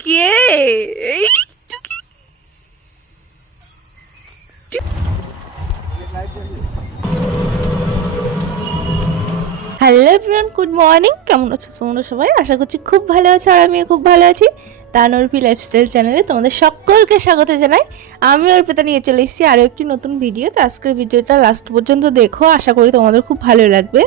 কে? Hello everyone good morning কেমন আছো তোমরা সবাই? আশা করছি খুব ভালো আছো আর আমিও খুব ভালো আছি। তানরপি লাইফস্টাইল চ্যানেলে তোমাদের সকলকে স্বাগত জানাই। আমি অর্পিতা নিয়ে চলে এসেছি আরও একটি নতুন ভিডিও তো। আজকের ভিডিওটা লাস্ট পর্যন্ত দেখো, আশা করি তোমাদের খুব ভালো লাগবে।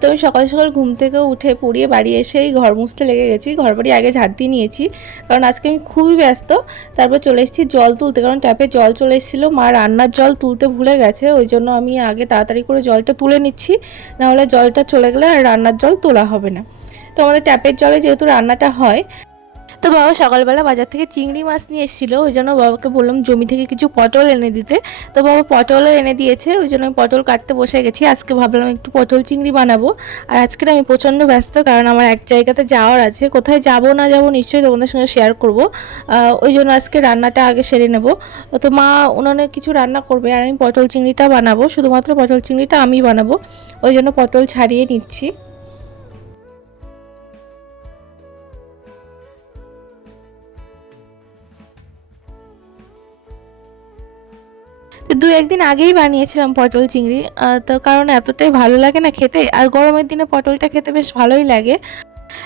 তো আমি সকাল সকাল ঘুম থেকে উঠে পড়িয়ে বাড়ি এসেই ঘর মুছতে লেগে গেছি, ঘর বাড়ি আগে ঝাড় দিয়ে নিয়েছি, কারণ আজকে আমি খুবই ব্যস্ত। তারপর চলে এসেছি জল তুলতে, কারণ ট্যাপে জল চলে এসেছিল, মা রান্নার জল তুলতে ভুলে গেছে, ওই জন্য আমি আগে তাড়াতাড়ি করে জলটা তুলে নিচ্ছি। নাহলে জলটা চলে গেলে আর রান্নার জল তোলা হবে না। তো আমাদের ট্যাপের জলে যেহেতু রান্নাটা হয় তো বাবা সকালবেলা বাজার থেকে চিংড়ি মাছ নিয়ে এসেছিল, ওই জন্য বাবাকে বললাম জমি থেকে কিছু পটল এনে দিতে। তো বাবা পটলও এনে দিয়েছে, ওই জন্য আমি পটল কাটতে বসে গেছি। আজকে ভাবলাম একটু পটল চিংড়ি বানাবো। আর আজকে আমি প্রচণ্ড ব্যস্ত, কারণ আমার এক জায়গাতে যাওয়ার আছে। কোথায় যাব না যাব নিশ্চয়ই তোমাদের সঙ্গে শেয়ার করব। ওই জন্য আজকে রান্নাটা আগে সেরে নেব। তো মা উনানে কিছু রান্না করবে, আর আমি পটল চিংড়িটা বানাবো। শুধুমাত্র পটল চিংড়িটা আমি বানাবো। ওই জন্য পটল ছাড়িয়ে নিচ্ছি। তো দু একদিন আগেই বানিয়েছিলাম পটল চিংড়ি তো কারণ এতটাই ভালো লাগে না খেতে, আর গরমের দিনে পটলটা খেতে বেশ ভালোই লাগে।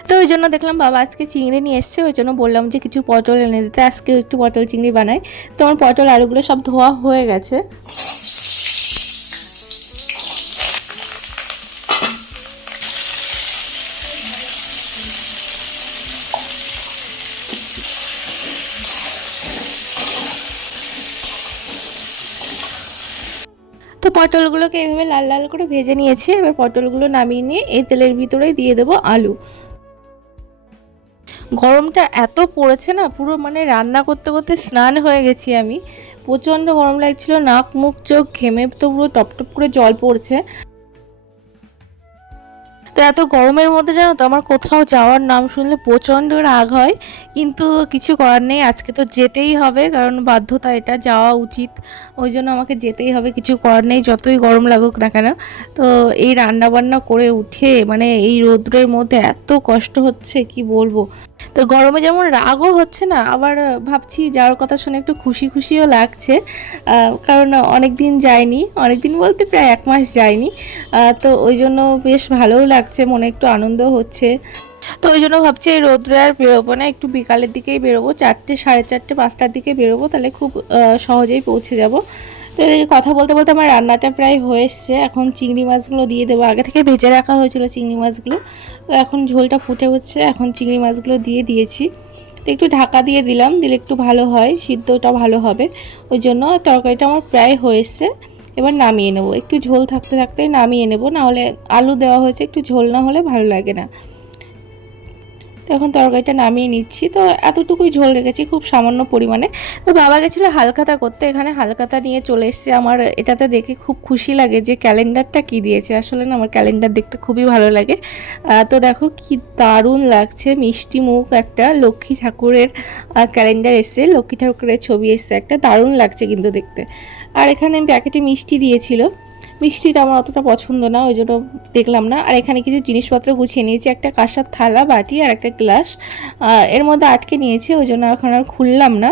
তো ওই জন্য দেখলাম বাবা আজকে চিংড়ি নিয়ে এসছে, ওই জন্য বললাম যে কিছু পটল এনে দিতে আজকে একটু পটল চিংড়ি বানাই। তো আমার পটল আলুগুলো সব ধোয়া হয়ে গেছে। তো পটলগুলোকে এভাবে লাল লাল করে ভেজে নিয়েছি। এবার পটলগুলো নামিয়ে নিয়ে এই তেলের ভিতরেই দিয়ে দেবো আলু। গরমটা এত পড়েছে না, পুরো মানে রান্না করতে করতে স্নান হয়ে গেছি আমি। প্রচণ্ড গরম লাগছিল, নাক মুখ চোখ ঘেমে তো পুরো টপ টপ করে জল পড়ছে। তো এত গরমের মধ্যে জানো তো আমার কোথাও যাওয়ার নাম শুনলে প্রচণ্ড রাগ হয়। কিন্তু কিছু করার নেই, আজকে তো যেতেই হবে, কারণ বাধ্যতা এটা, যাওয়া উচিত। ওই জন্য আমাকে যেতেই হবে, কিছু করার নেই, যতই গরম লাগুক না কেন। তো এই রান্নাবান্না করে উঠে মানে এই রৌদ্রের মধ্যে এত কষ্ট হচ্ছে, কি বলব? তো গরমে যেমন রাগও হচ্ছে না, আবার ভাবছি যাওয়ার কথা শুনে একটু খুশি খুশিও লাগছে। কারণ অনেক দিন যায়নি অনেক দিন বলতে প্রায় এক মাস যায়নি তো ওই জন্য বেশ ভালোও লাগছে, মনে একটু আনন্দ হচ্ছে। তো ওই জন্য ভাবছি এই রোদ্রে আর বেরোবো না, একটু বিকালের দিকেই বেরোবো, চারটে, সাড়ে চারটে, পাঁচটার দিকে বেরোবো, তাহলে খুব সহজেই পৌঁছে যাব। তো এদিকে কথা বলতে বলতে আমার রান্নাটা প্রায় হয়ে এখন চিংড়ি মাছগুলো দিয়ে দেবো। আগে থেকে ভেজে রাখা হয়েছিল চিংড়ি মাছগুলো। তো এখন ঝোলটা ফুটে হচ্ছে এখন চিংড়ি মাছগুলো দিয়ে দিয়েছি। তো একটু ঢাকা দিয়ে দিলাম। দিলে একটু ভালো হয়। সিদ্ধটা ভালো হবে। ওই জন্য তরকারিটা আমার প্রায় হয়ে এবার নামিয়ে নেব। একটু ঝোল থাকতে থাকতেই নামিয়ে নেব। নাহলে আলু দেওয়া হয়েছে। একটু ঝোল না হলে ভালো লাগে না। তো এখন তরকারিটা নামিয়ে নিচ্ছি। তো এতটুকুই ঝোল রেখেছি খুব সামান্য পরিমাণে। তো বাবা গেছিল হালখাতা করতে, এখানে হালখাতা নিয়ে চলে এসেছে। আমার এটাতে দেখে খুব খুশি লাগে যে ক্যালেন্ডারটা কি দিয়েছে। আসলে না আমার ক্যালেন্ডার দেখতে খুবই ভালো লাগে। তো দেখো কি দারুণ লাগছে, মিষ্টি মুখ একটা, লক্ষ্মী ঠাকুরের ক্যালেন্ডার এসছে, লক্ষ্মী ঠাকুরের ছবি এসছে একটা। দারুণ লাগছে কিন্তু দেখতে। আর এখানে প্যাকেটে মিষ্টি দিয়েছিল। মিষ্টিটা আমার অতটা পছন্দ না, ওই জন্য দেখলাম না। আর এখানে কিছু জিনিসপত্র গুছিয়ে নিয়েছি, একটা কাঁসার থালা, বাটি আর একটা গ্লাস। এর মধ্যে আটকে নিয়েছি, ওই জন্য এখন আর খুললাম না।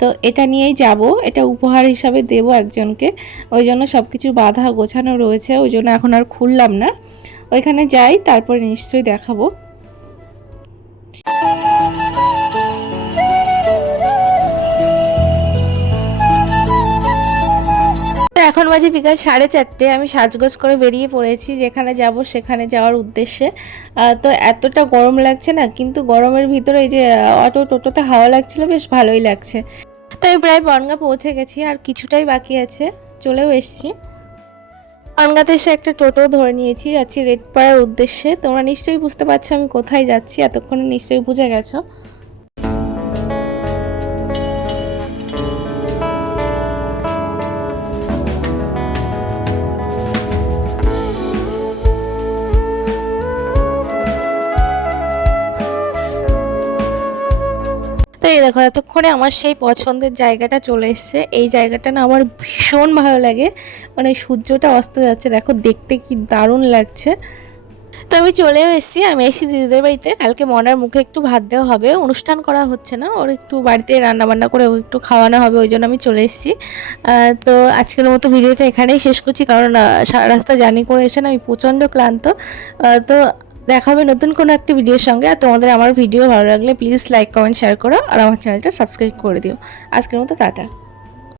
তো এটা নিয়েই যাব, এটা উপহার হিসাবে দেব একজনকে। ওই জন্য সব কিছু বাধা গোছানো রয়েছে, ওই জন্য এখন আর খুললাম না। ওইখানে যাই, তারপরে নিশ্চয়ই দেখাবো। এখন বাজে বিকাল সাড়ে চারটে, আমি সাজগোজ করে বেরিয়ে পড়েছি যেখানে যাব সেখানে যাওয়ার উদ্দেশ্যে। তো এতটা গরম লাগছে না, কিন্তু গরমের ভিতরে এই যে অটো টোটোতে হাওয়া লাগছিল, বেশ ভালোই লাগছে। তো আমি প্রায় বনগা পৌঁছে গেছি, আর কিছুটাই বাকি আছে, চলেও এসছি। বনগাতে এসে একটা টোটো ধরে নিয়েছি, যাচ্ছি রেড পাড়ার উদ্দেশ্যে। তোমরা নিশ্চয়ই বুঝতে পারছ আমি কোথায় যাচ্ছি, এতক্ষণে নিশ্চয়ই বুঝে গেছো। এই দেখো, এতক্ষণে আমার সেই পছন্দের জায়গাটা চলে এসছে। এই জায়গাটা না আমার ভীষণ ভালো লাগে। মানে সূর্যটা অস্ত যাচ্ছে, দেখো দেখতে কি দারুণ লাগছে। তো আমি চলেও এসেছি, আমি এসেছি দিদিদের বাড়িতে। কালকে মনার মুখে একটু ভাত দেওয়া হবে, অনুষ্ঠান করা হচ্ছে না। ওর একটু বাড়িতে রান্না বান্না করে একটু খাওয়ানো হবে, ওই জন্য আমি চলে এসেছি। তো আজকের মতো ভিডিওটা এখানেই শেষ করছি, কারণ সারা রাস্তা জার্নি করে এসে না আমি প্রচণ্ড ক্লান্ত। তো দেখা হবে নতুন কোনো একটি ভিডিওর সঙ্গে। আর তোমাদের আমার ভিডিও ভালো লাগলে প্লিজ লাইক কমেন্ট শেয়ার করো। আর আমার চ্যানেলটা সাবস্ক্রাইব করে দিও। আজকের মতো টাটা।